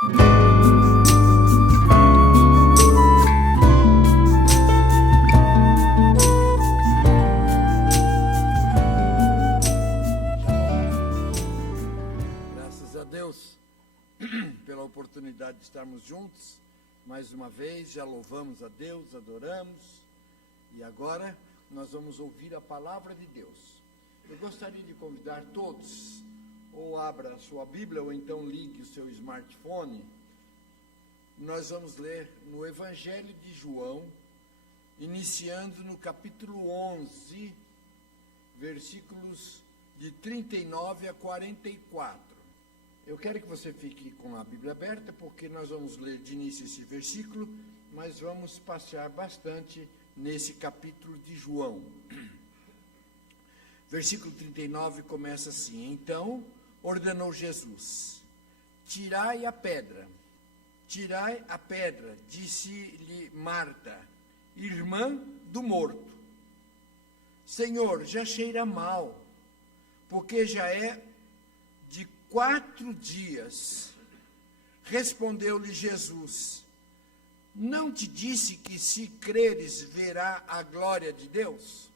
Graças a Deus pela oportunidade de estarmos juntos mais uma vez. Já louvamos a Deus, adoramos, e agora nós vamos ouvir a palavra de Deus. Eu gostaria de convidar todos, ou abra a sua Bíblia, ou então ligue o seu smartphone. Nós vamos ler no Evangelho de João, iniciando no capítulo 11, versículos de 39 a 44. Eu quero que você fique com a Bíblia aberta, porque nós vamos ler de início esse versículo, mas vamos passear bastante nesse capítulo de João. Versículo 39 começa assim: Então ordenou Jesus: tirai a pedra. Tirai a pedra, disse-lhe Marta, irmã do morto. Senhor, já cheira mal, porque já é de 4 dias. Respondeu-lhe Jesus: não te disse que se creres verá a glória de Deus?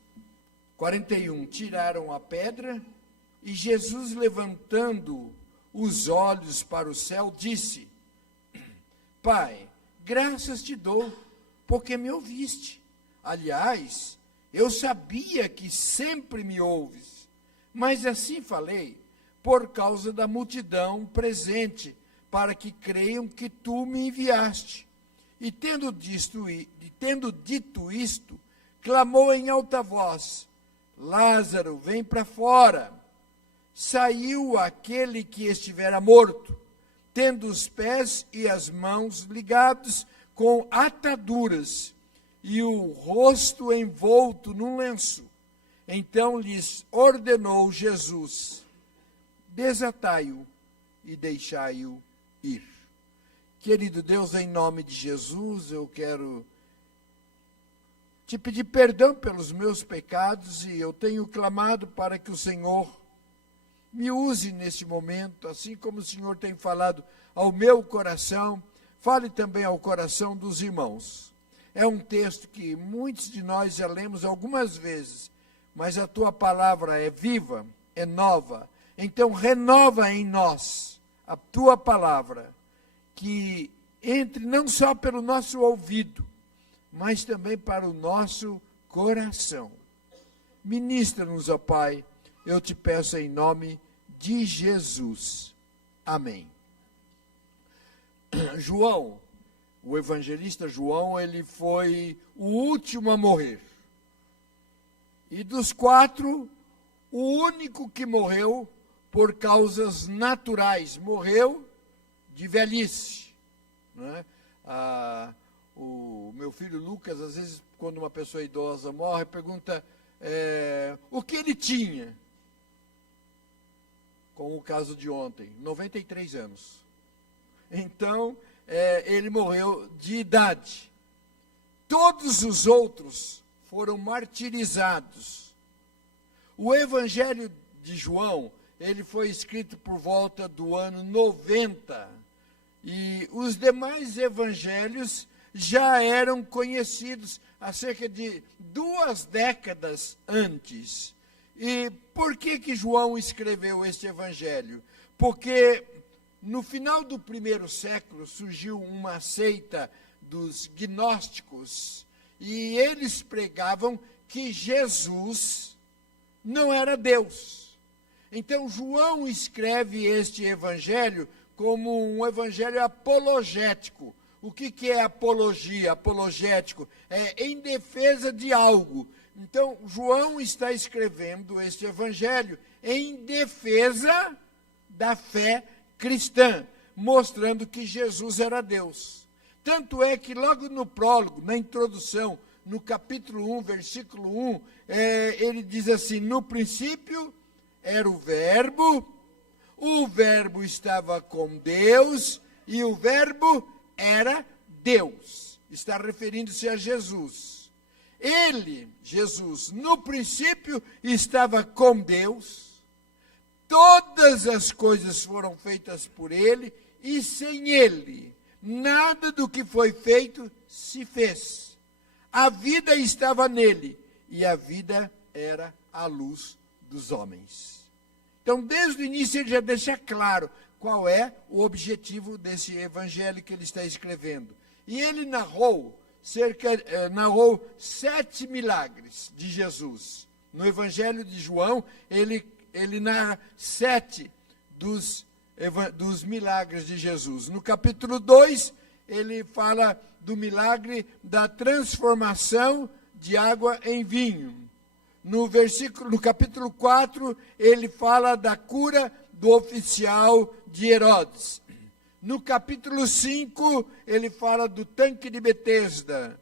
41. Tiraram a pedra, e Jesus, levantando os olhos para o céu, disse: Pai, graças te dou, porque me ouviste. Aliás, eu sabia que sempre me ouves, mas assim falei por causa da multidão presente, para que creiam que tu me enviaste. E tendo dito isto, clamou em alta voz: Lázaro, vem para fora. Saiu aquele que estivera morto, tendo os pés e as mãos ligados com ataduras, e o rosto envolto num lenço. Então lhes ordenou Jesus: desatai-o e deixai-o ir. Querido Deus, em nome de Jesus, eu quero te pedir perdão pelos meus pecados, e eu tenho clamado para que o Senhor me use neste momento, assim como o Senhor tem falado ao meu coração, fale também ao coração dos irmãos. É um texto que muitos de nós já lemos algumas vezes, mas a tua palavra é viva, é nova. Então renova em nós a tua palavra, que entre não só pelo nosso ouvido, mas também para o nosso coração. Ministra-nos, ó Pai, eu te peço em nome de Jesus. Amém. João, o evangelista João, ele foi o último a morrer. E dos 4, o único que morreu por causas naturais, morreu de velhice, né? O meu filho Lucas, às vezes, quando uma pessoa idosa morre, pergunta o que ele tinha. Com o caso de ontem, 93 anos. Então, ele morreu de idade. Todos os outros foram martirizados. O Evangelho de João, ele foi escrito por volta do ano 90. E os demais evangelhos já eram conhecidos há cerca de 2 décadas antes. E por que João escreveu este evangelho? Porque no final do 1º século surgiu uma seita dos gnósticos, e eles pregavam que Jesus não era Deus. Então João escreve este evangelho como um evangelho apologético. O que é apologia, apologético? É em defesa de algo. Então, João está escrevendo este evangelho em defesa da fé cristã, mostrando que Jesus era Deus. Tanto é que logo no prólogo, na introdução, no capítulo 1, versículo 1, ele diz assim: no princípio era o Verbo estava com Deus, e o Verbo era Deus. Está referindo-se a Jesus. Ele, Jesus, no princípio estava com Deus, todas as coisas foram feitas por ele, e sem ele, nada do que foi feito se fez. A vida estava nele, e a vida era a luz dos homens. Então, desde o início, ele já deixa claro qual é o objetivo desse evangelho que ele está escrevendo. E ele narrou 7 milagres de Jesus. No Evangelho de João, ele narra 7 dos milagres de Jesus. No capítulo 2, ele fala do milagre da transformação de água em vinho. No capítulo 4, ele fala da cura do oficial de Herodes. No capítulo 5, ele fala do tanque de Betesda.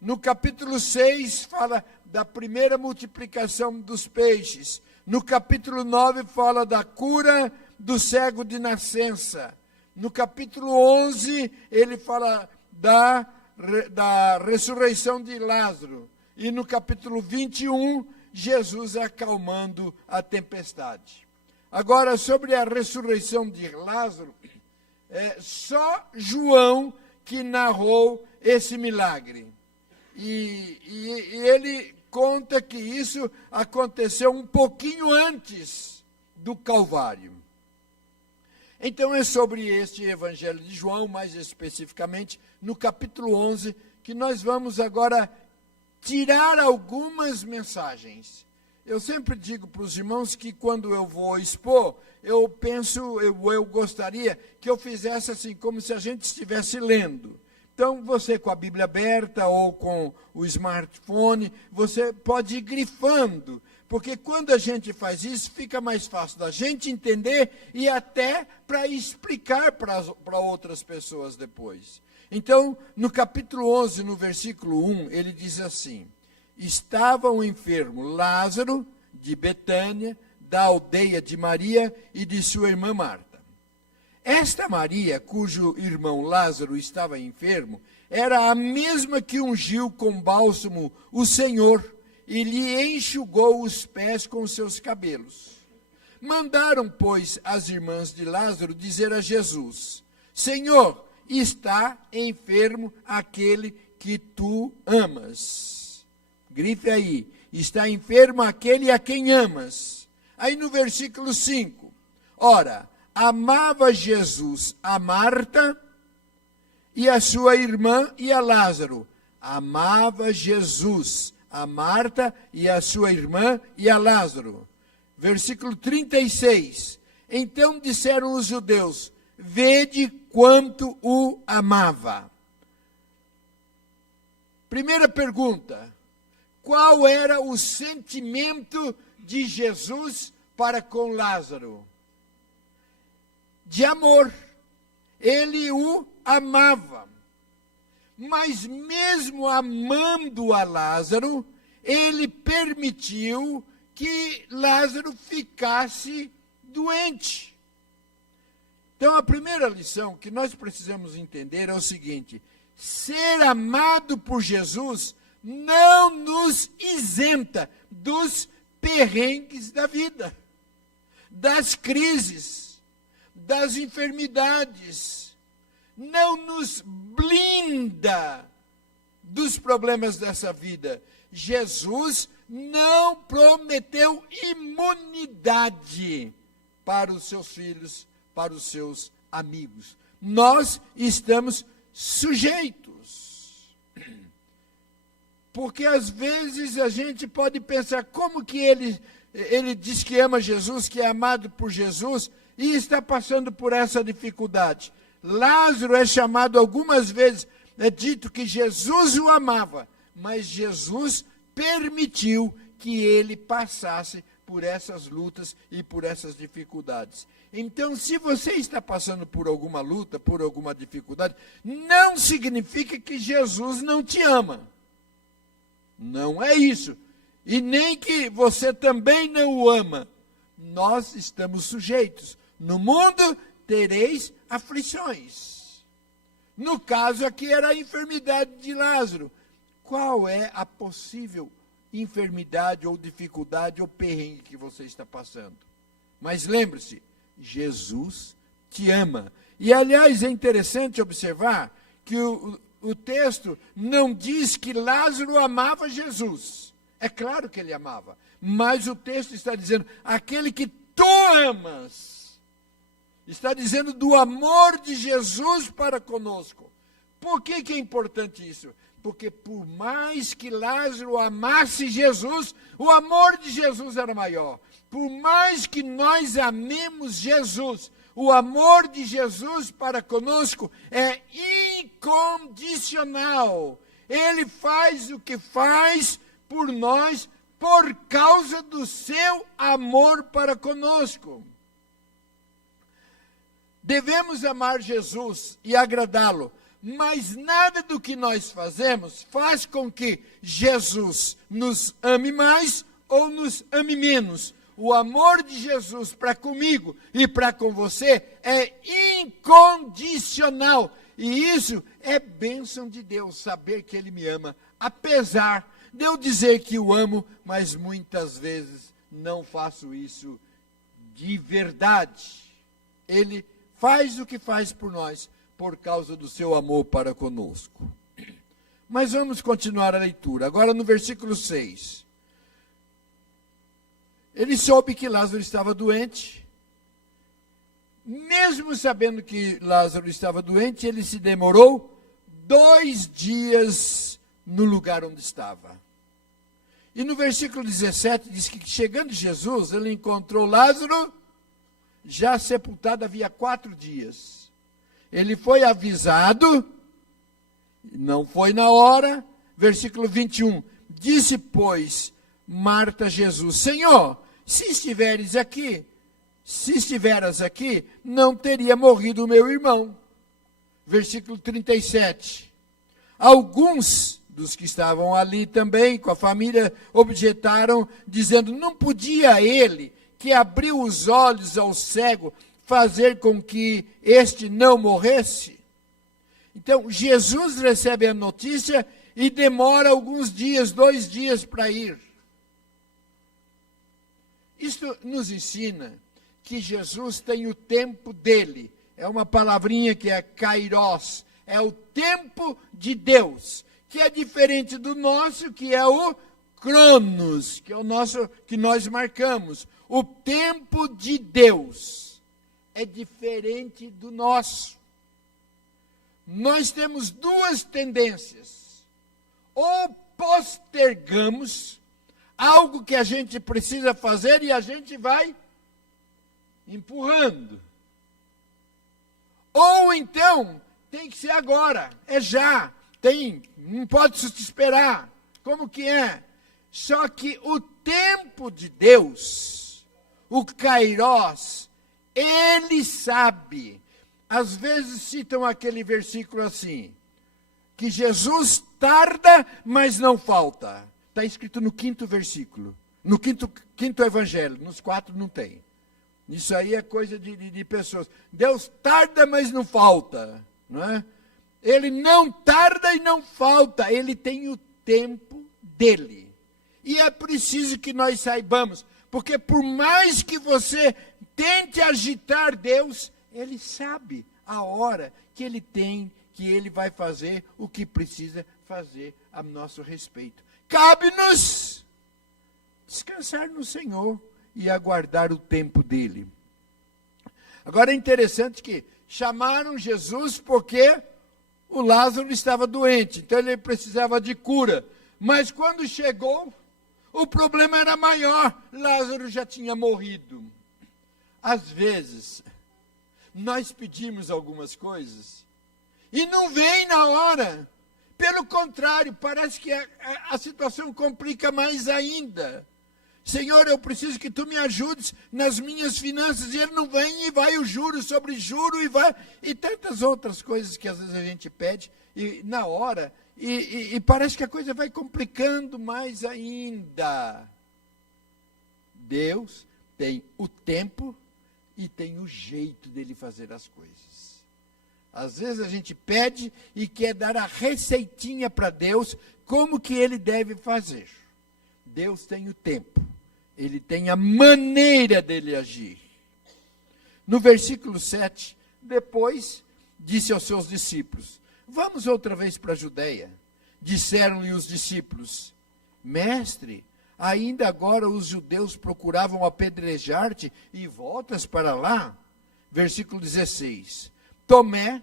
No capítulo 6, fala da primeira multiplicação dos peixes. No capítulo 9, fala da cura do cego de nascença. No capítulo 11, ele fala da ressurreição de Lázaro. E no capítulo 21, Jesus acalmando a tempestade. Agora, sobre a ressurreição de Lázaro, só João que narrou esse milagre. E ele conta que isso aconteceu um pouquinho antes do Calvário. Então é sobre este Evangelho de João, mais especificamente, no capítulo 11, que nós vamos agora tirar algumas mensagens. Eu sempre digo para os irmãos que quando eu vou expor, eu gostaria que eu fizesse assim, como se a gente estivesse lendo. Então, você com a Bíblia aberta ou com o smartphone, você pode ir grifando, porque quando a gente faz isso, fica mais fácil da gente entender e até para explicar para outras pessoas depois. Então, no capítulo 11, no versículo 1, ele diz assim: estava um enfermo, Lázaro, de Betânia, da aldeia de Maria e de sua irmã Marta. Esta Maria, cujo irmão Lázaro estava enfermo, era a mesma que ungiu com bálsamo o Senhor e lhe enxugou os pés com os seus cabelos. Mandaram, pois, as irmãs de Lázaro dizer a Jesus: Senhor, está enfermo aquele que tu amas. Grife aí, está enfermo aquele a quem amas. Aí no versículo 5, ora, amava Jesus a Marta e a sua irmã e a Lázaro. Amava Jesus a Marta e a sua irmã e a Lázaro. Versículo 36, então disseram os judeus: vede quanto o amava. Primeira pergunta: qual era o sentimento de Jesus para com Lázaro? De amor. Ele o amava. Mas mesmo amando a Lázaro, ele permitiu que Lázaro ficasse doente. Então, a primeira lição que nós precisamos entender é o seguinte: ser amado por Jesus não nos isenta dos perrengues da vida, das crises, das enfermidades, não nos blinda dos problemas dessa vida. Jesus não prometeu imunidade para os seus filhos, para os seus amigos. Nós estamos sujeitos. Porque às vezes a gente pode pensar, como que ele diz que ama Jesus, que é amado por Jesus, e está passando por essa dificuldade. Lázaro é chamado algumas vezes, é dito que Jesus o amava, mas Jesus permitiu que ele passasse por essas lutas e por essas dificuldades. Então, se você está passando por alguma luta, por alguma dificuldade, não significa que Jesus não te ama. Não é isso. E nem que você também não o ama. Nós estamos sujeitos. No mundo tereis aflições. No caso aqui era a enfermidade de Lázaro. Qual é a possível enfermidade ou dificuldade ou perrengue que você está passando? Mas lembre-se, Jesus te ama. E, aliás, é interessante observar que o texto não diz que Lázaro amava Jesus. É claro que ele amava, mas o texto está dizendo, aquele que tu amas. Está dizendo do amor de Jesus para conosco. Por que é importante isso? Porque por mais que Lázaro amasse Jesus, o amor de Jesus era maior. Por mais que nós amemos Jesus, o amor de Jesus para conosco é incondicional. Ele faz o que faz por nós por causa do seu amor para conosco. Devemos amar Jesus e agradá-lo, mas nada do que nós fazemos faz com que Jesus nos ame mais ou nos ame menos. O amor de Jesus para comigo e para com você é incondicional. E isso é bênção de Deus, saber que Ele me ama. Apesar de eu dizer que o amo, mas muitas vezes não faço isso de verdade. Ele faz o que faz por nós, por causa do seu amor para conosco. Mas vamos continuar a leitura. Agora no versículo 6. Ele soube que Lázaro estava doente. Mesmo sabendo que Lázaro estava doente, ele se demorou 2 dias no lugar onde estava. E no versículo 17 diz que chegando Jesus, ele encontrou Lázaro já sepultado havia 4 dias. Ele foi avisado, não foi na hora. Versículo 21, disse, pois, Marta a Jesus, Senhor, se estiveras aqui, não teria morrido o meu irmão. Versículo 37, alguns dos que estavam ali também, com a família, objetaram, dizendo, não podia ele, que abriu os olhos ao cego, fazer com que este não morresse? Então, Jesus recebe a notícia e demora alguns dias, 2 dias para ir. Isto nos ensina que Jesus tem o tempo dele. É uma palavrinha que é kairos, é o tempo de Deus, que é diferente do nosso, que é o cronos, que é o nosso, que nós marcamos. O tempo de Deus é diferente do nosso. Nós temos 2 tendências. Ou postergamos algo que a gente precisa fazer e a gente vai empurrando. Ou então, tem que ser agora, é já, não pode se esperar. Como que é? Só que o tempo de Deus, o kairos, ele sabe. Às vezes citam aquele versículo assim, que Jesus tarda, mas não falta. Está escrito no 5º versículo, no quinto evangelho, nos 4 não tem. Isso aí é coisa de pessoas. Deus tarda, mas não falta. Não é? Ele não tarda e não falta, ele tem o tempo dele. E é preciso que nós saibamos, porque por mais que você tente agitar Deus, ele sabe a hora que ele tem, que ele vai fazer o que precisa fazer a nosso respeito. Cabe-nos descansar no Senhor e aguardar o tempo dele. Agora é interessante que chamaram Jesus porque o Lázaro estava doente, então ele precisava de cura. Mas quando chegou, o problema era maior, Lázaro já tinha morrido. Às vezes, nós pedimos algumas coisas e não vem na hora. Pelo contrário, parece que a situação complica mais ainda. Senhor, eu preciso que tu me ajudes nas minhas finanças. E ele não vem e vai o juro sobre juro e tantas outras coisas que às vezes a gente pede e na hora. E parece que a coisa vai complicando mais ainda. Deus tem o tempo e tem o jeito dele fazer as coisas. Às vezes a gente pede e quer dar a receitinha para Deus, como que ele deve fazer. Deus tem o tempo, ele tem a maneira dele agir. No versículo 7, Depois disse aos seus discípulos: vamos outra vez para a Judeia. Disseram-lhe os discípulos: Mestre, ainda agora os judeus procuravam apedrejar-te e voltas para lá? Versículo 16. Tomé,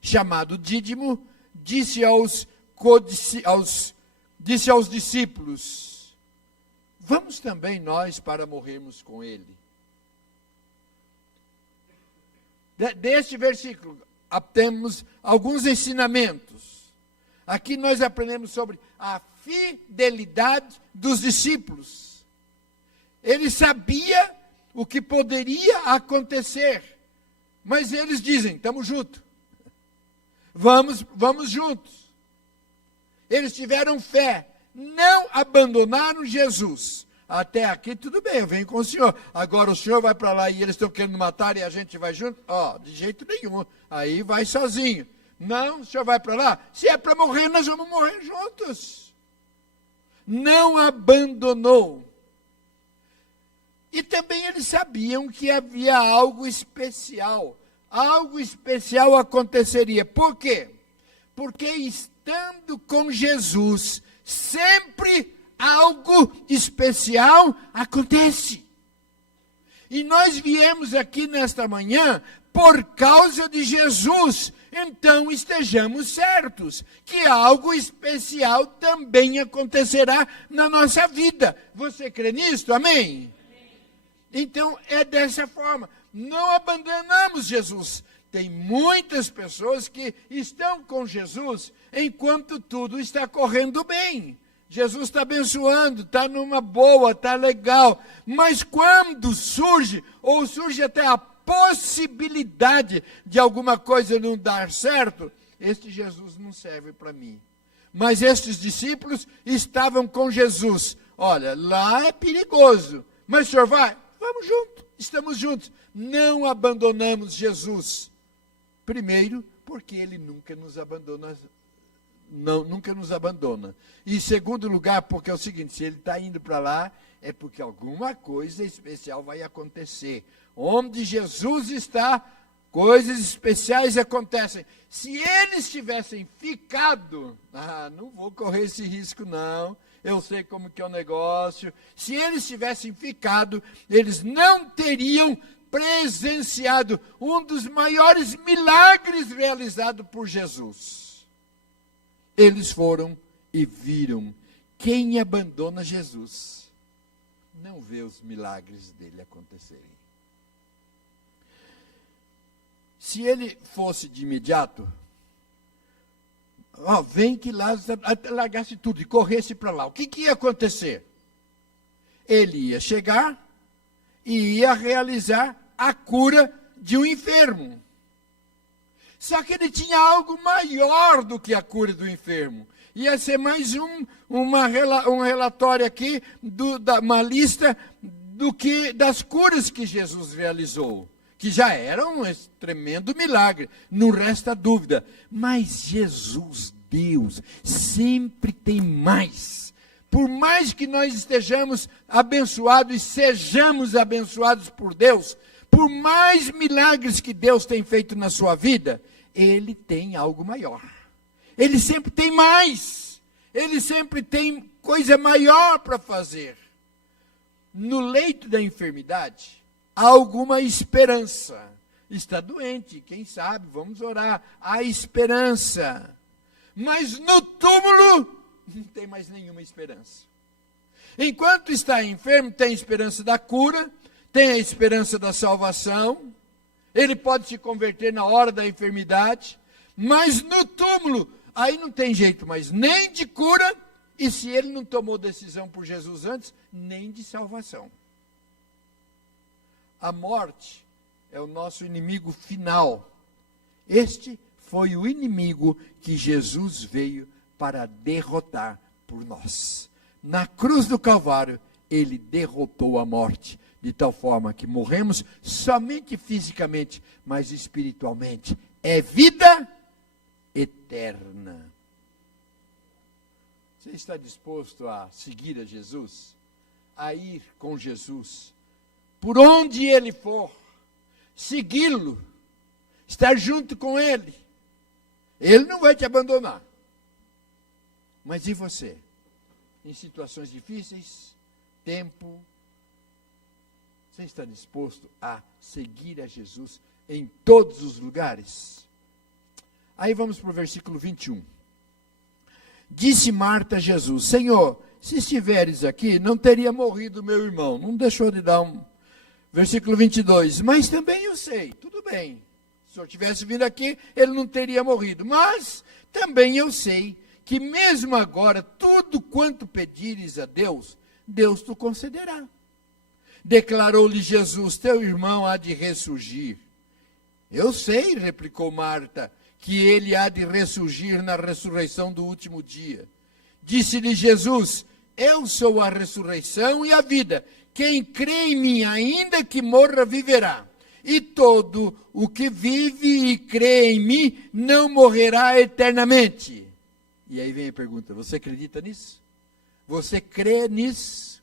chamado Dídimo, disse aos discípulos: vamos também nós para morrermos com ele. Deste versículo, temos alguns ensinamentos. Aqui nós aprendemos sobre a fidelidade dos discípulos. Ele sabia o que poderia acontecer, mas eles dizem: estamos juntos, vamos juntos. Eles tiveram fé, não abandonaram Jesus. Até aqui tudo bem, eu venho com o senhor. Agora o senhor vai para lá e eles estão querendo matar e a gente vai junto? De jeito nenhum. Aí vai sozinho. Não, o senhor vai para lá? Se é para morrer, nós vamos morrer juntos. Não abandonou. E também eles sabiam que havia algo especial. Algo especial aconteceria. Por quê? Porque estando com Jesus, sempre algo especial acontece. E nós viemos aqui nesta manhã por causa de Jesus. Então estejamos certos que algo especial também acontecerá na nossa vida. Você crê nisto? Amém? Então é dessa forma. Não abandonamos Jesus. Tem muitas pessoas que estão com Jesus enquanto tudo está correndo bem. Jesus está abençoando, está numa boa, está legal. Mas quando surge até a possibilidade de alguma coisa não dar certo, este Jesus não serve para mim. Mas estes discípulos estavam com Jesus. Olha, lá é perigoso, mas o senhor vai? Vamos juntos, estamos juntos. Não abandonamos Jesus. Primeiro, porque ele nunca nos abandona. Não, nunca nos abandona. E em segundo lugar, porque é o seguinte: se ele está indo para lá, é porque alguma coisa especial vai acontecer. Onde Jesus está, coisas especiais acontecem. Se eles tivessem ficado, não vou correr esse risco não, eu sei como que é o negócio. Se eles tivessem ficado, eles não teriam presenciado um dos maiores milagres realizados por Jesus. Eles foram e viram. Quem abandona Jesus não vê os milagres dele acontecerem. Se ele fosse de imediato, vem que Lázaro largasse tudo e corresse para lá, o que ia acontecer? Ele ia chegar e ia realizar a cura de um enfermo. Só que ele tinha algo maior do que a cura do enfermo. Ia ser mais um relatório aqui, uma lista das curas que Jesus realizou. Que já era um tremendo milagre, não resta dúvida. Mas Jesus, Deus, sempre tem mais. Por mais que nós estejamos abençoados e sejamos abençoados por Deus, por mais milagres que Deus tem feito na sua vida, ele tem algo maior. Ele sempre tem mais. Ele sempre tem coisa maior para fazer. No leito da enfermidade, há alguma esperança. Está doente, quem sabe, vamos orar. Há esperança. Mas no túmulo, não tem mais nenhuma esperança. Enquanto está enfermo, tem esperança da cura, tem a esperança da salvação. Ele pode se converter na hora da enfermidade, mas no túmulo, aí não tem jeito mais, nem de cura, e se ele não tomou decisão por Jesus antes, nem de salvação. A morte é o nosso inimigo final. Este foi o inimigo que Jesus veio para derrotar por nós. Na cruz do Calvário, ele derrotou a morte, de tal forma que morremos somente fisicamente, mas espiritualmente. É vida eterna. Você está disposto a seguir a Jesus? A ir com Jesus? Por onde ele for, segui-lo, estar junto com Ele. Ele não vai te abandonar. Mas e você? Em situações difíceis, tempo, você está disposto a seguir a Jesus em todos os lugares? Aí vamos para o versículo 21. Disse Marta a Jesus: Senhor, se estiveres aqui, não teria morrido meu irmão. Não deixou de dar um... Versículo 22. Mas também eu sei, tudo bem. Se o senhor tivesse vindo aqui, ele não teria morrido. Mas também eu sei que mesmo agora, tudo quanto pedires a Deus, Deus te concederá. Declarou-lhe Jesus: teu irmão há de ressurgir. Eu sei, replicou Marta, que ele há de ressurgir na ressurreição do último dia. Disse-lhe Jesus: eu sou a ressurreição e a vida. Quem crê em mim, ainda que morra, viverá. E todo o que vive e crê em mim não morrerá eternamente. E aí vem a pergunta: você acredita nisso? Você crê nisso?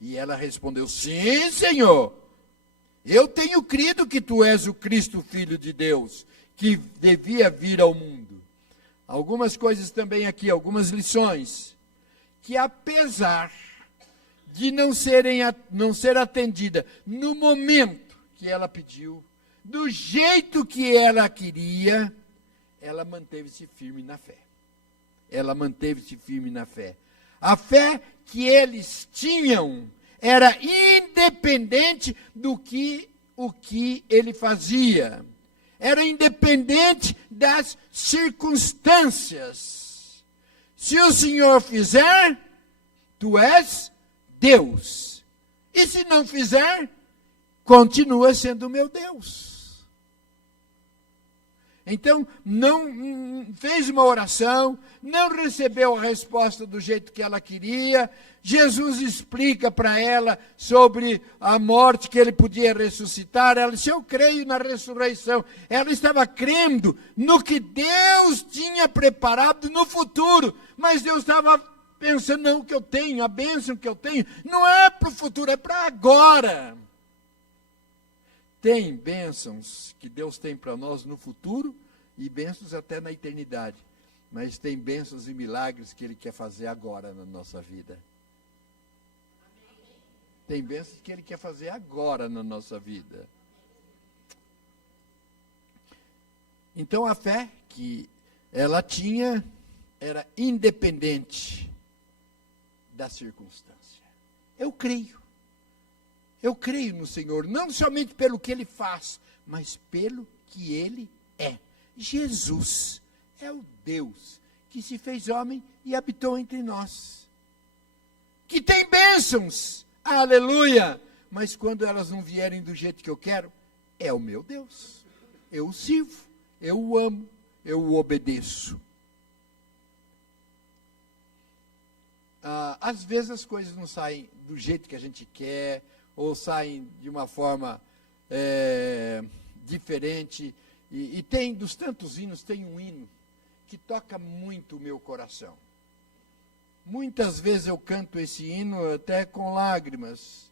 E ela respondeu: sim, Senhor. Eu tenho crido que tu és o Cristo, Filho de Deus, que devia vir ao mundo. Algumas coisas também aqui, algumas lições. Que apesar de não ser atendida no momento que ela pediu, do jeito que ela queria, ela manteve-se firme na fé. Ela manteve-se firme na fé. A fé que eles tinham era independente do que o que ele fazia. Era independente das circunstâncias. Se o Senhor fizer, tu és Deus. E se não fizer, continua sendo meu Deus. Então, não fez uma oração, não recebeu a resposta do jeito que ela queria. Jesus explica para ela sobre a morte, que ele podia ressuscitar. Ela disse: eu creio na ressurreição. Ela estava crendo no que Deus tinha preparado no futuro. Mas Deus estava pensando: não, o que eu tenho, a bênção que eu tenho, não é para o futuro, é para agora. Tem bênçãos que Deus tem para nós no futuro e bênçãos até na eternidade. Mas tem bênçãos e milagres que Ele quer fazer agora na nossa vida. Tem bênçãos que Ele quer fazer agora na nossa vida. Então a fé que ela tinha era independente da circunstância. Eu creio. Eu creio no Senhor, não somente pelo que Ele faz, mas pelo que Ele é. Jesus é o Deus que se fez homem e habitou entre nós. Que tem bênçãos, aleluia, mas quando elas não vierem do jeito que eu quero, é o meu Deus. Eu o sirvo, eu o amo, eu o obedeço. Às vezes as coisas não saem do jeito que a gente quer, ou saem de uma forma diferente. E tem, dos tantos hinos, tem um hino que toca muito o meu coração. Muitas vezes eu canto esse hino até com lágrimas.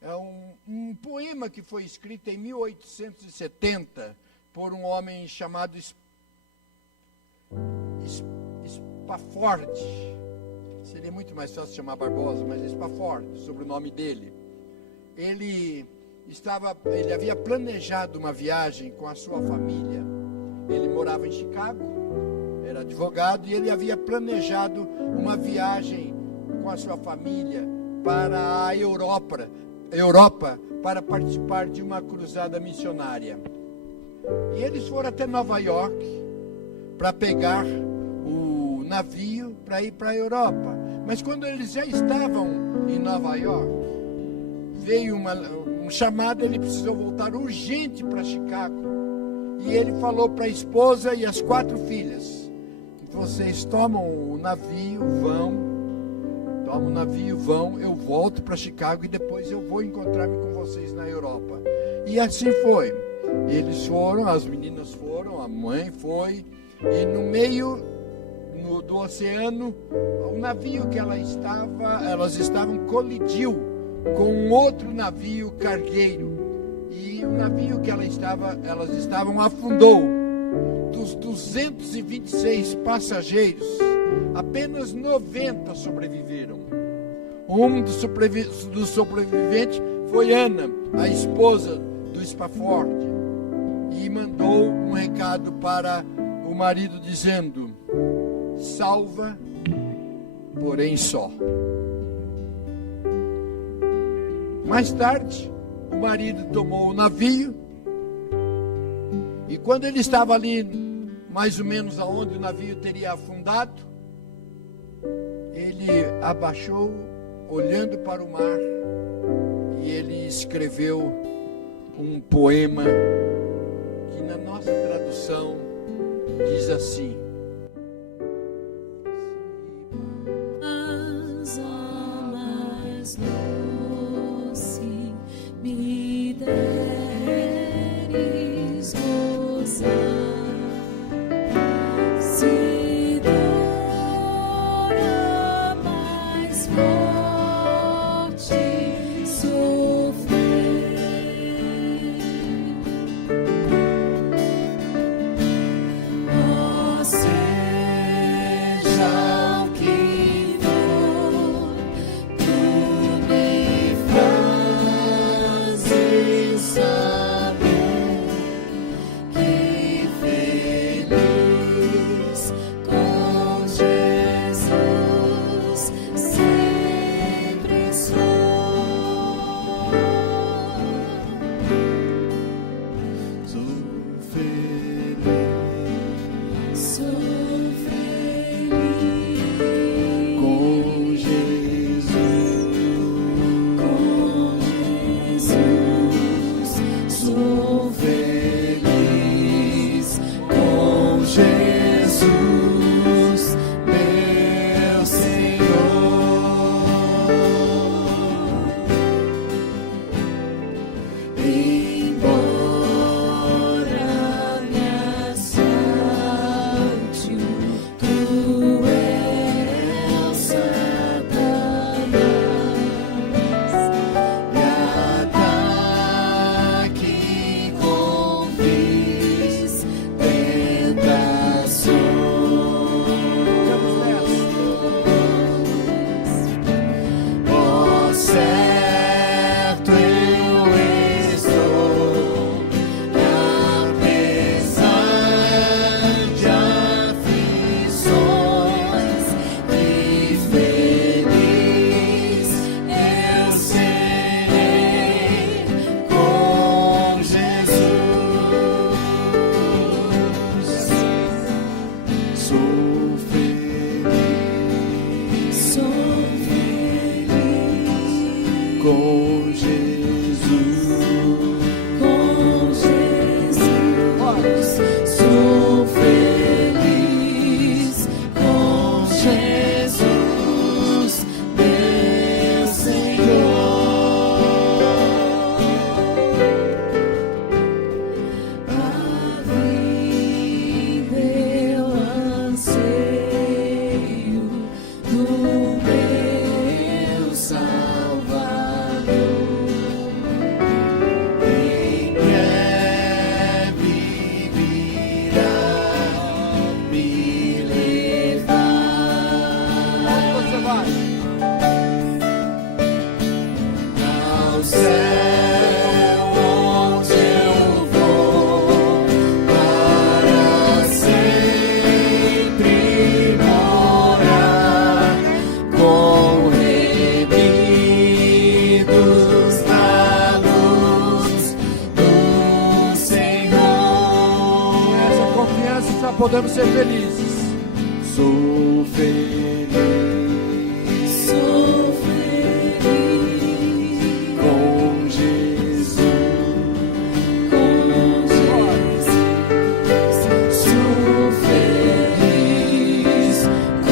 É um poema que foi escrito em 1870 por um homem chamado Spafford. Seria muito mais fácil chamar Barbosa, mas Spafford, sobre o nome dele. Ele havia planejado uma viagem com a sua família. Ele morava em Chicago, era advogado, e ele havia planejado uma viagem com a sua família para a Europa para participar de uma cruzada missionária. E eles foram até Nova York para pegar o navio para ir para a Europa. Mas quando eles já estavam em Nova York, veio um chamado, ele precisou voltar urgente para Chicago. E ele falou para a esposa e as 4 filhas: vocês tomam o navio, vão, eu volto para Chicago e depois eu vou encontrar-me com vocês na Europa. E assim foi. Eles foram, as meninas foram, a mãe foi, e no meio do oceano, o navio que elas estavam colidiu com um outro navio cargueiro. e o navio que elas estavam afundou. Dos 226 passageiros, apenas 90 sobreviveram. Um dos sobreviventes foi Ana, a esposa do Spafford, e mandou um recado para o marido dizendo: salva, porém só. Mais tarde, o marido tomou o navio, e quando ele estava ali, mais ou menos aonde o navio teria afundado, ele abaixou, olhando para o mar, e ele escreveu um poema que na nossa tradução diz assim: As almas doce me deres gozar, se dora mais forte sofrer, ó, seja o que for, tu me fazes saber que feliz com Jesus sempre sou. Sou feliz com Jesus, sou feliz com Jesus, meu Senhor. Embora me assalte o cruel Satanás e ataque com vis tentações, ó, certo eu estou, apesar de aflições, e feliz eu serei com Jesus. Sou feliz com Jesus, sou feliz com Jesus, meu Senhor. A vida eu anseio do meu Salvador. Em breve virá me levar. Onde você vai? Ao céu onde eu vou para sempre morar com remidos na luz do Senhor. Essa confiança já podemos ser felizes. Sou feliz com Jesus, sou feliz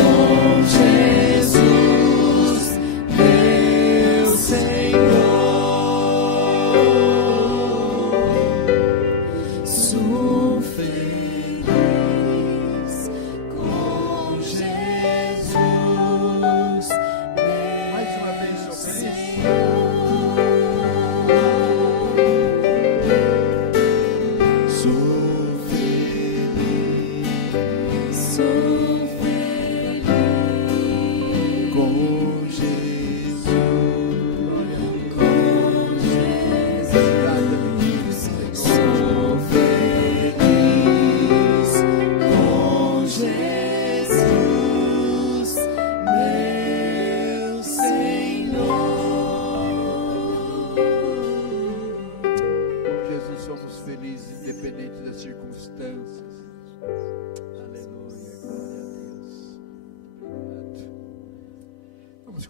com Jesus, meu Senhor. Sou feliz com Jesus.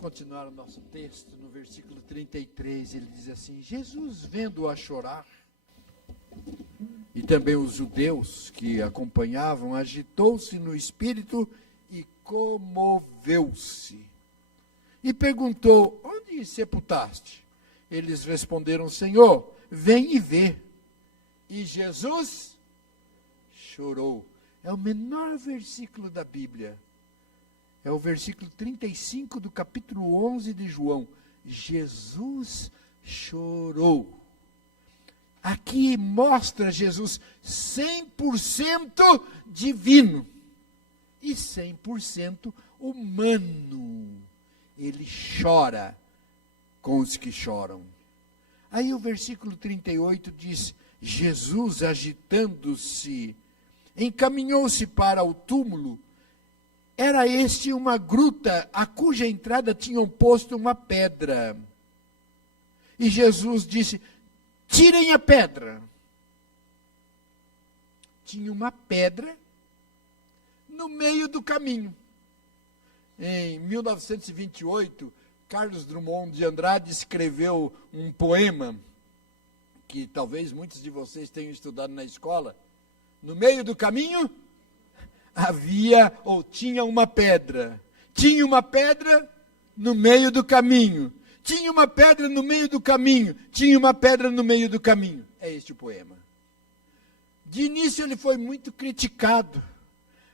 continuar o nosso texto no versículo 33. Ele diz assim: Jesus, vendo-a chorar, e também os judeus que acompanhavam, agitou-se no espírito e comoveu-se. E perguntou: onde sepultaste? Eles responderam: Senhor, vem e vê. E Jesus chorou. É o menor versículo da Bíblia. É o versículo 35 do capítulo 11 de João. Jesus chorou. Aqui mostra Jesus 100% divino e 100% humano. Ele chora com os que choram. Aí o versículo 38 diz: Jesus, agitando-se, encaminhou-se para o túmulo. Era este uma gruta, a cuja entrada tinham posto uma pedra. E Jesus disse: tirem a pedra. Tinha uma pedra no meio do caminho. Em 1928, Carlos Drummond de Andrade escreveu um poema que talvez muitos de vocês tenham estudado na escola. No meio do caminho havia ou tinha uma pedra. Tinha uma pedra no meio do caminho. Tinha uma pedra no meio do caminho. Tinha uma pedra no meio do caminho. É este o poema. De início ele foi muito criticado,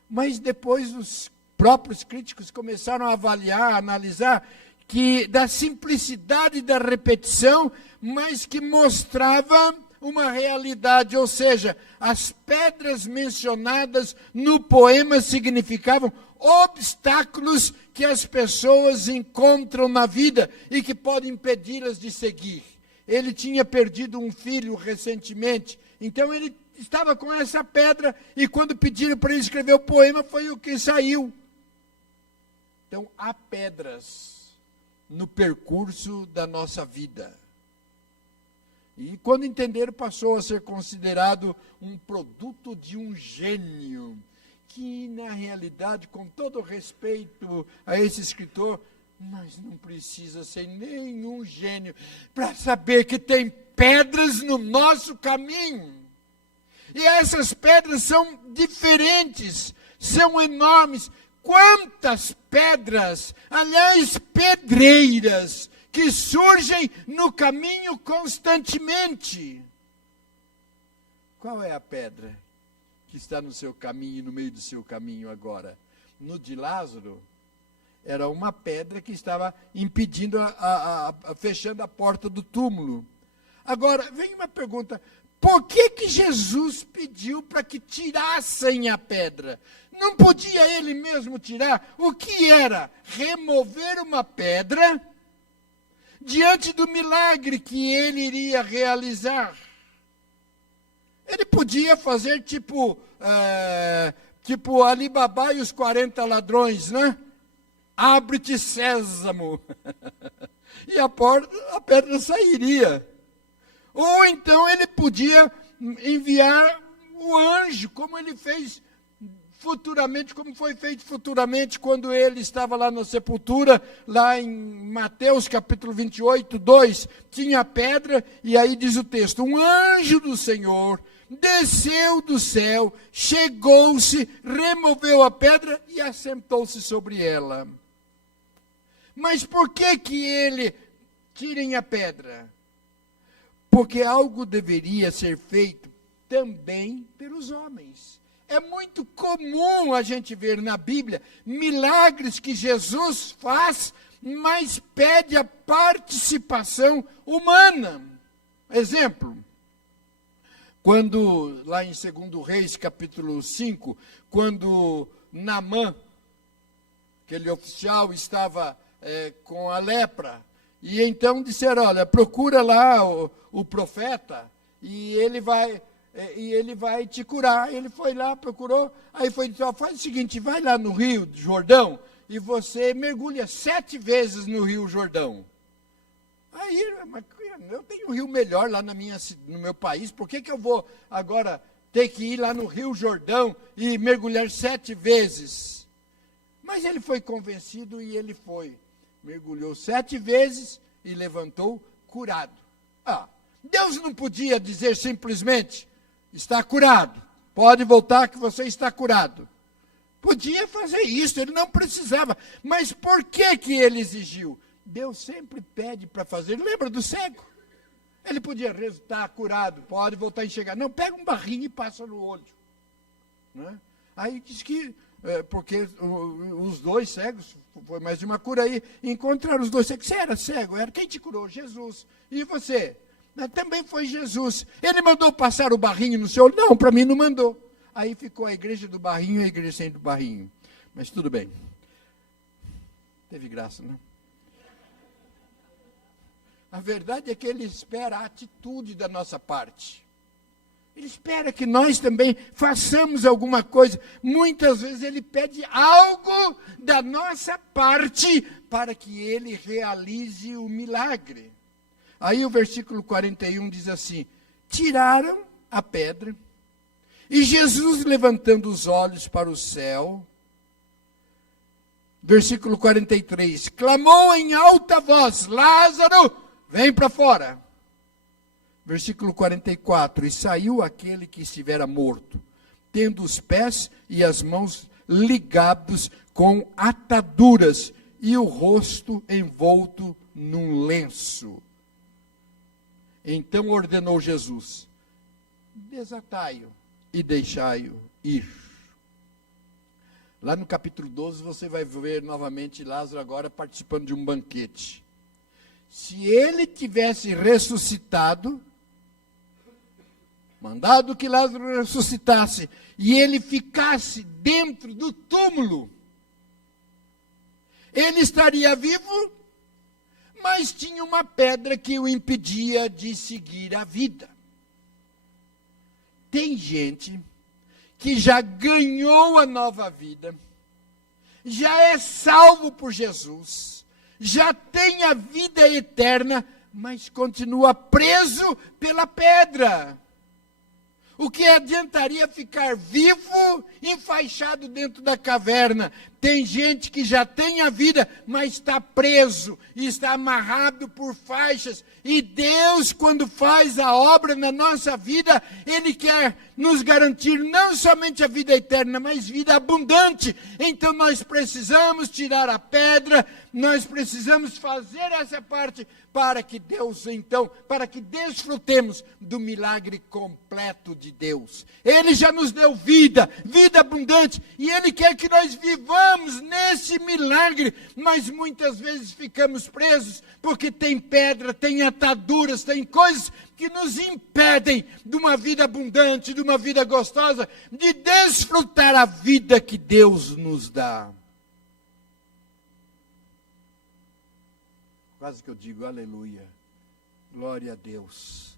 mas depois os próprios críticos começaram a avaliar, a analisar, que da simplicidade da repetição, mas que mostrava uma realidade, ou seja, as pedras mencionadas no poema significavam obstáculos que as pessoas encontram na vida e que podem impedi-las de seguir. Ele tinha perdido um filho recentemente, então ele estava com essa pedra, e quando pediram para ele escrever o poema, foi o que saiu. Então, há pedras no percurso da nossa vida. E quando entenderam, passou a ser considerado um produto de um gênio, que na realidade, com todo respeito a esse escritor, mas não precisa ser nenhum gênio para saber que tem pedras no nosso caminho. E essas pedras são diferentes, são enormes. Quantas pedras, aliás, pedreiras, que surgem no caminho constantemente. Qual é a pedra que está no seu caminho, no meio do seu caminho agora? No de Lázaro, era uma pedra que estava impedindo, fechando a porta do túmulo. Agora, vem uma pergunta: por que Jesus pediu para que tirassem a pedra? Não podia ele mesmo tirar? O que era? Remover uma pedra diante do milagre que ele iria realizar. Ele podia fazer tipo Ali Babá e os 40 ladrões, né? Abre-te, Sésamo. E a pedra sairia. Ou então ele podia enviar o anjo, como ele fez futuramente, como foi feito futuramente quando ele estava lá na sepultura, lá em Mateus capítulo 28, 2, tinha a pedra, e aí diz o texto: um anjo do Senhor desceu do céu, chegou-se, removeu a pedra e assentou-se sobre ela. Mas por que ele tirem a pedra? Porque algo deveria ser feito também pelos homens. É muito comum a gente ver na Bíblia milagres que Jesus faz, mas pede a participação humana. Exemplo, quando, lá em 2 Reis, capítulo 5, quando Naamã, aquele oficial, estava com a lepra, e então disseram: olha, procura lá o profeta, e ele vai te curar. Ele foi lá, procurou, aí foi dito: faz o seguinte, vai lá no Rio Jordão, e você mergulha 7 vezes no Rio Jordão. Aí, eu tenho um rio melhor lá no meu país, por que eu vou agora ter que ir lá no Rio Jordão e mergulhar 7 vezes? Mas ele foi convencido e ele foi. mergulhou 7 vezes e levantou curado. Deus não podia dizer simplesmente, está curado, pode voltar que você está curado. Podia fazer isso, ele não precisava. Mas por que ele exigiu? Deus sempre pede para fazer. Lembra do cego? Ele podia estar curado, pode voltar a enxergar. Não, pega um barrinho e passa no olho. Né? Aí diz que, porque os 2 cegos, foi mais de uma cura aí, encontraram os 2 cegos. Você era cego? Era quem te curou? Jesus. E você? Também foi Jesus. Ele mandou passar o barrinho no seu olho? Não, para mim não mandou. Aí ficou a igreja do barrinho e a igreja sem do barrinho. Mas tudo bem. Teve graça, né? A verdade é que ele espera a atitude da nossa parte. Ele espera que nós também façamos alguma coisa. Muitas vezes ele pede algo da nossa parte para que ele realize o milagre. Aí o versículo 41 diz assim: tiraram a pedra, e Jesus, levantando os olhos para o céu, versículo 43, clamou em alta voz: Lázaro, vem para fora. Versículo 44, e saiu aquele que estivera morto, tendo os pés e as mãos ligados com ataduras, e o rosto envolto num lenço. Então ordenou Jesus: desatai-o e deixai-o ir. Lá no capítulo 12 você vai ver novamente Lázaro agora participando de um banquete. Se ele tivesse ressuscitado, mandado que Lázaro ressuscitasse, e ele ficasse dentro do túmulo, ele estaria vivo, mas tinha uma pedra que o impedia de seguir a vida. Tem gente que já ganhou a nova vida, já é salvo por Jesus, já tem a vida eterna, mas continua preso pela pedra. O que adiantaria ficar vivo, enfaixado dentro da caverna? Tem gente que já tem a vida, mas está preso, está amarrado por faixas. E Deus, quando faz a obra na nossa vida, Ele quer nos garantir não somente a vida eterna, mas vida abundante. Então nós precisamos tirar a pedra, nós precisamos fazer essa parte para que Deus, então, para que desfrutemos do milagre completo de Deus. Ele já nos deu vida, vida abundante, e Ele quer que nós vivamos nesse milagre, mas muitas vezes ficamos presos, porque tem pedra, tem ataduras, tem coisas que nos impedem de uma vida abundante, de uma vida gostosa, de desfrutar a vida que Deus nos dá. Quase que eu digo aleluia, glória a Deus.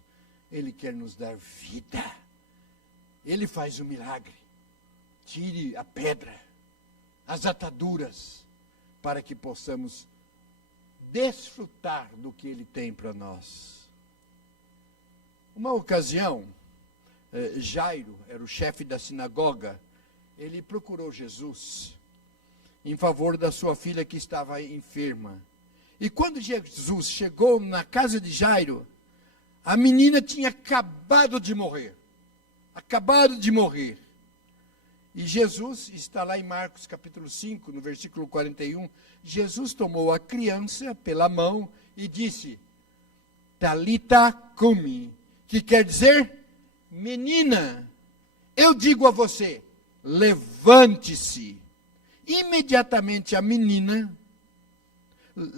Ele quer nos dar vida. Ele faz o milagre. Tire a pedra, as ataduras, para que possamos desfrutar do que Ele tem para nós. Uma ocasião, Jairo, era o chefe da sinagoga, ele procurou Jesus em favor da sua filha que estava enferma. E quando Jesus chegou na casa de Jairo, a menina tinha acabado de morrer. Acabado de morrer. E Jesus, está lá em Marcos capítulo 5, no versículo 41, Jesus tomou a criança pela mão e disse: Talita cumi, que quer dizer, menina, eu digo a você, levante-se. Imediatamente a menina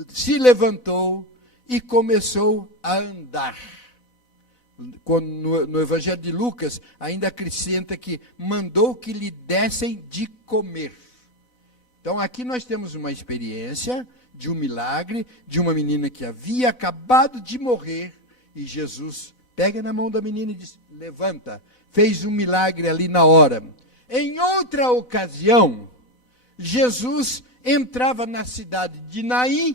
se levantou e começou a andar. No Evangelho de Lucas, ainda acrescenta que mandou que lhe dessem de comer. Então, aqui nós temos uma experiência de um milagre, de uma menina que havia acabado de morrer, e Jesus pega na mão da menina e diz: levanta. Fez um milagre ali na hora. Em outra ocasião, Jesus entrava na cidade de Naim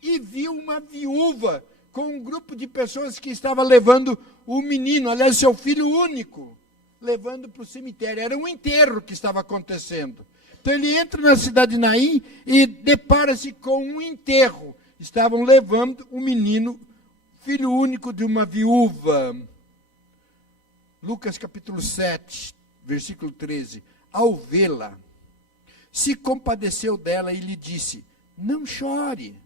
e viu uma viúva com um grupo de pessoas que estava levando o menino, aliás, seu filho único. levando para o cemitério. Era um enterro que estava acontecendo. Então ele entra na cidade de Naim e depara-se com um enterro. Estavam levando um menino, filho único de uma viúva. Lucas capítulo 7, versículo 13. Ao vê-la, se compadeceu dela e lhe disse: não chore.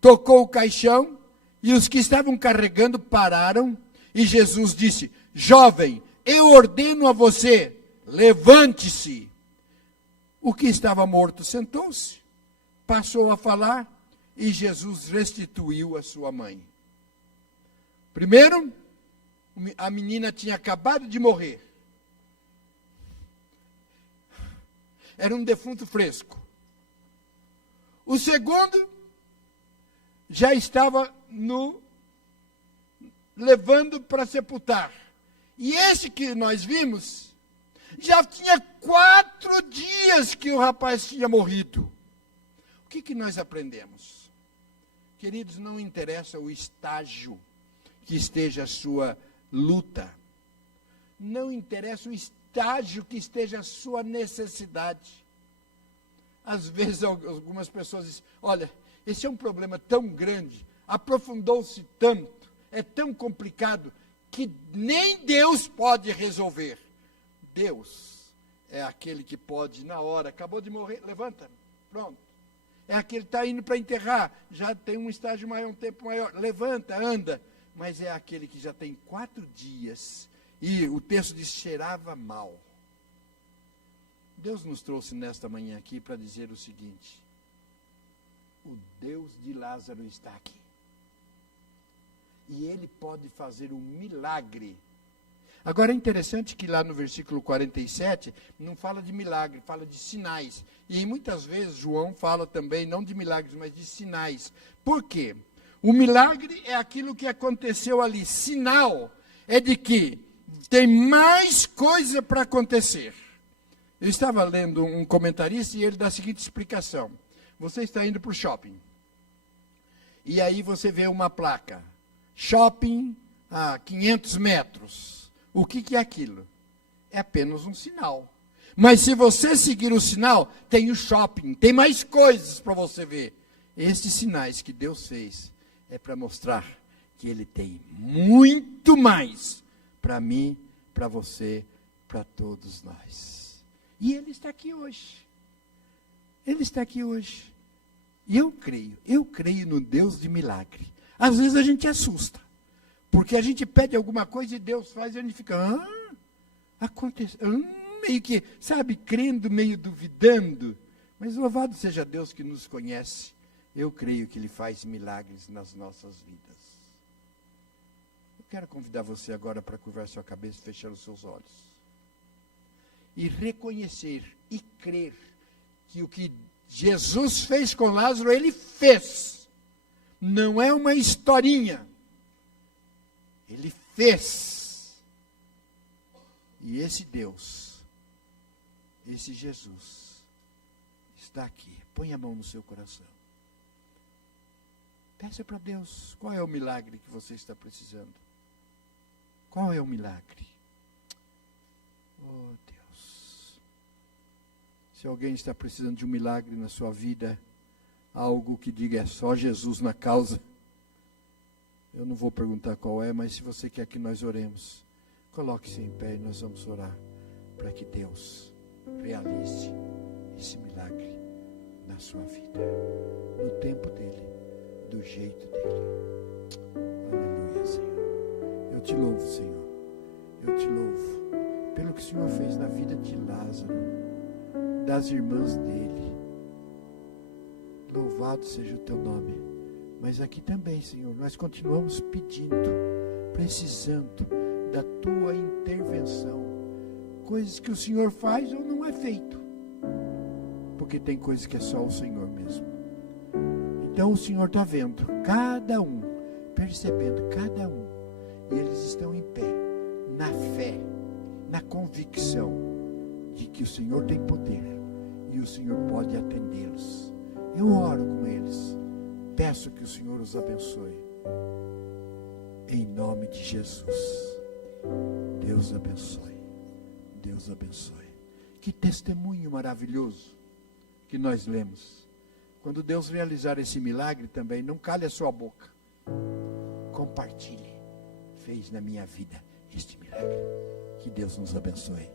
Tocou o caixão e os que estavam carregando pararam. E Jesus disse: jovem, eu ordeno a você, levante-se. O que estava morto sentou-se, passou a falar e Jesus restituiu a sua mãe. Primeiro, a menina tinha acabado de morrer. Era um defunto fresco. O segundo já estava levando para sepultar. E esse que nós vimos, já tinha 4 dias que o rapaz tinha morrido. O que nós aprendemos? Queridos, não interessa o estágio que esteja a sua luta. Não interessa o estágio que esteja a sua necessidade. Às vezes algumas pessoas dizem: olha, esse é um problema tão grande, aprofundou-se tanto, é tão complicado, que nem Deus pode resolver. Deus é aquele que pode, na hora, acabou de morrer, levanta, pronto. É aquele que está indo para enterrar, já tem um estágio maior, um tempo maior, levanta, anda. Mas é aquele que já tem 4 dias, e o texto diz: cheirava mal. Deus nos trouxe nesta manhã aqui para dizer o seguinte: o Deus de Lázaro está aqui. E Ele pode fazer um milagre. Agora é interessante que lá no versículo 47, não fala de milagre, fala de sinais. E muitas vezes João fala também, não de milagres, mas de sinais. Por quê? O milagre é aquilo que aconteceu ali. Sinal é de que tem mais coisa para acontecer. Eu estava lendo um comentarista e ele dá a seguinte explicação: você está indo para o shopping, e aí você vê uma placa: shopping a 500 metros. O que é aquilo? É apenas um sinal. Mas se você seguir o sinal, tem o shopping, tem mais coisas para você ver. Esses sinais que Deus fez é para mostrar que Ele tem muito mais para mim, para você, para todos nós. E Ele está aqui hoje. Ele está aqui hoje. E eu creio no Deus de milagre. Às vezes a gente assusta, porque a gente pede alguma coisa e Deus faz e a gente fica, aconteceu, meio que, sabe, crendo, meio duvidando. Mas louvado seja Deus que nos conhece. Eu creio que Ele faz milagres nas nossas vidas. Eu quero convidar você agora para curvar sua cabeça e fechar os seus olhos. E reconhecer e crer que o que Jesus fez com Lázaro, Ele fez. Não é uma historinha. Ele fez. E esse Deus, esse Jesus, está aqui. Põe a mão no seu coração. Peça para Deus, qual é o milagre que você está precisando? Qual é o milagre? Oh Deus. Se alguém está precisando de um milagre na sua vida, algo que diga é só Jesus na causa, eu não vou perguntar qual é, mas se você quer que nós oremos, coloque-se em pé e nós vamos orar para que Deus realize esse milagre na sua vida, no tempo dele, do jeito dele. Aleluia, Senhor. Eu te louvo, Senhor. Eu te louvo pelo que o Senhor fez na vida de Lázaro, das irmãs dele. Louvado seja o teu nome. Mas aqui também, Senhor, nós continuamos pedindo, precisando da tua intervenção. Coisas que o Senhor faz ou não é feito. Porque tem coisas que é só o Senhor mesmo. Então o Senhor está vendo cada um, percebendo cada um. E eles estão em pé, na fé, na convicção de que o Senhor tem poder e o Senhor pode atendê-los. Eu oro com eles. Peço que o Senhor os abençoe. Em nome de Jesus. Deus abençoe. Deus abençoe. Que testemunho maravilhoso que nós lemos. Quando Deus realizar esse milagre também, não cale a sua boca. Compartilhe. Fez na minha vida este milagre. Que Deus nos abençoe.